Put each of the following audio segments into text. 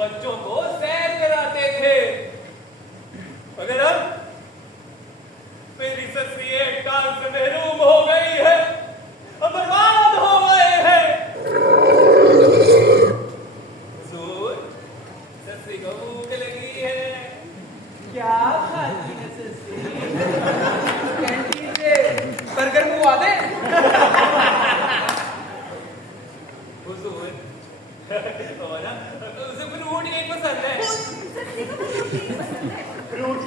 बच्चों को सैर कराते थे, मगर अब मेरी सस्सी एक टांग से महरूम हो गई है, अब बर्बाद हो गए हैं। हुजूर, सस्सी को भूख लगी है। क्या खाती है सस्सी? कैंटीन से बर्गर मंगवा दे। हुजूर, और ना उसे फ्रूट केक पसंद है। सस्सी को तो फ्रूट केक पसंद है। फ्रूट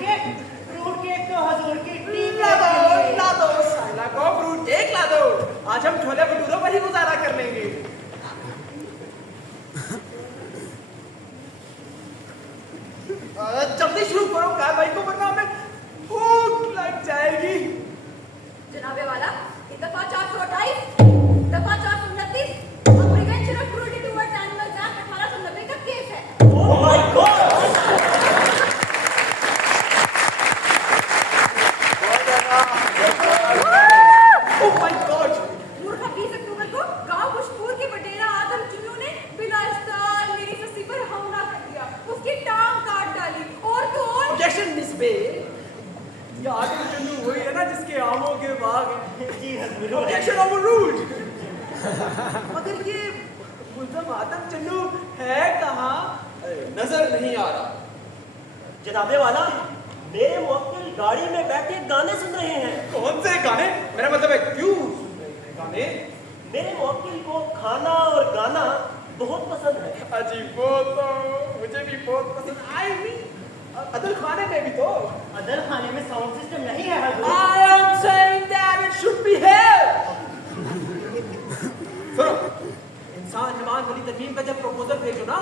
केक तो हजूर की टीम ला दो साला को फ्रूट केक ला दो। आज हम छोले भटूरों पर ही गुजारा कर लेंगे। जल्दी शुरू करो कार भाई को, वरना हमें भूख लग जाएगी। जनाबे वाला, दफा 428, दफा 429, prevention of cruelty towards animals act 1890 का केस है। Oh my God! Oh my God! मूर्ख 20 अक्टूबर को गांव पुष्पुर के बटेरा आदम चुन्नू ने बिला इस्तार मेरी सस्सी पर हमला कर दिया, उसकी टांग काट डाली। और तो और ऑब्जेक्शन मिस बे। ये आदम चन्नू वही है ना जिसके आमों के बाग? जी हजूर। Objection overruled. मगर ये मुल्ज़म आदम चन्नू है कहाँ? नजर नहीं आ रहा। जनाबे वाला, मेरे मुवक्किल गाड़ी में बैठे गाने सुन रहे हैं। कौन से गाने? मेरा मतलब है क्यों सुन रहे हैं गाने? मेरे मुवक्किल को खाना और गाना बहुत पसंद है। अजीब, वो तो मुझे भी बहुत पसंद। आई भी अदल खाने में भी तो। अदल खाने में साउंड सिस्टम नहीं है हजूर। I am saying that it should be here. सुनो, इंसान जमान वली तरमीम का जब प्रपोजल भेजो ना,